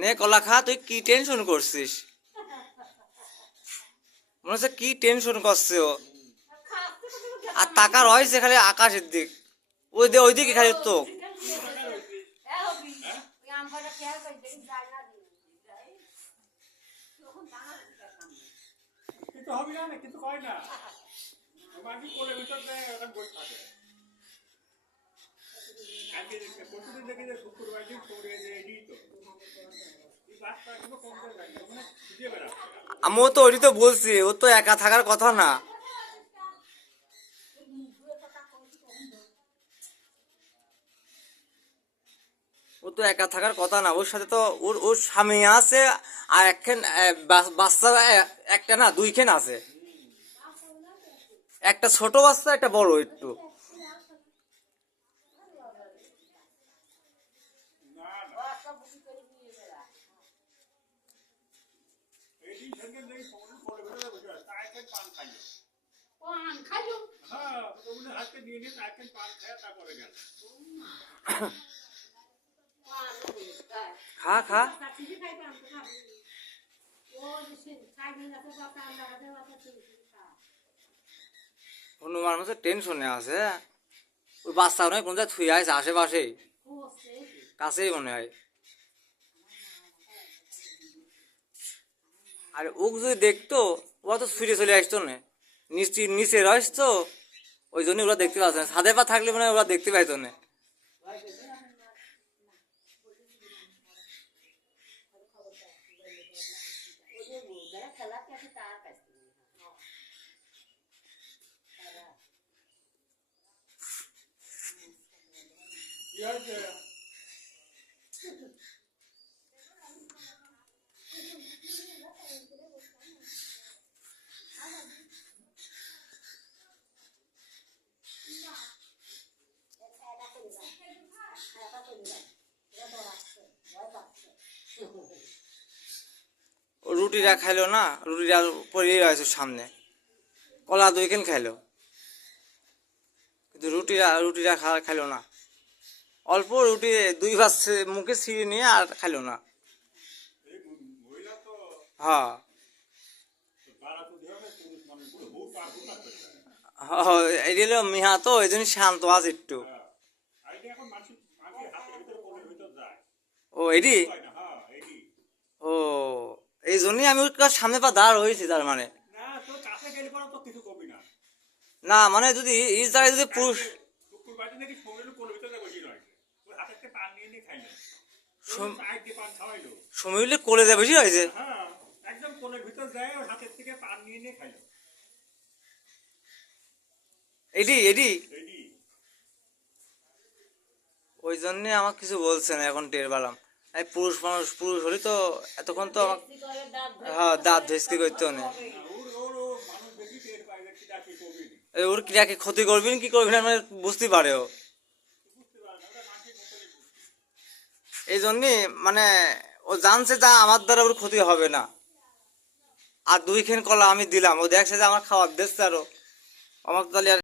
নে কলা খা, তুই কি টেনশন করছিস? মনে হচ্ছে কি টেনশন করছে ও। আর টাকা রয়েছে খালি আকাশের দিক, ওই দিকে খালি তো। আমিও তো ওই তো বলছি, ও তো একা থাকার কথা না। ও তো একা থাকার কথা না, ওর সাথে তো ওর ওর স্বামী আছে। আর একখান বাচ্চা, একটা না দুইখান আছে। একটা ছোট বাচ্চা, একটা বড় একটু। খা খা। হনুমান হচ্ছে টেনশনে আছে। ওই বাচ্চা নয় কোন জায়গায় থুয়ে আছে আশেপাশেই, কাছেই মনে হয়। আর ওক যদি দেখতো, ওরা তো ছুটে চলে আসতো না। নিচে রয়েছে, ওই জন্য ওরা দেখতে পাচ্ছে না। ছাদে পা থাকলে মানে ওরা দেখতে পাইতো না। ও রুটিটা খাইলো না, রুটিটা পড়ে রয়েছে সামনে। কলা দুইখান খাইলো, কিন্তু রুটিটা খাইলো না। অল্প রুটি দুই ভাত মুখে ছিঁড়ে নিয়ে আর খাইলো না। হ্যাঁ হ্যাঁ, এই হলো মিহা, তো এই জন্য শান্ত আছে একটু। ও এডি। ও, এই জন্যই আমি ওর সামনে পা দাঁড় হয়েছি তার মানে। না মানে যদি এই জায়গায় যদি পুরুষ সময় কোলে যায় বেশি হয়েছে। এডি এডি, ওই জন্যে আমাকে কিছু বলছে না, এখন টের পেলাম। এই পুরুষ মানুষ, পুরুষ হলে তো এতক্ষণ তো আমাকে, হ্যাঁ দাঁত ভেস্তি করতে না। ওর ক্রিয়াকে ক্ষতি করবেন কি করবেন মানে বুঝতে পারে ও। এই জন্যে মানে ও জানছে যা আমার দ্বারা ওর ক্ষতি হবে না। আর দুইখান কলা আমি দিলাম, ও দেখছে যে আমার খাবার দিচ্ছে আরো, আমাকে তাহলে আর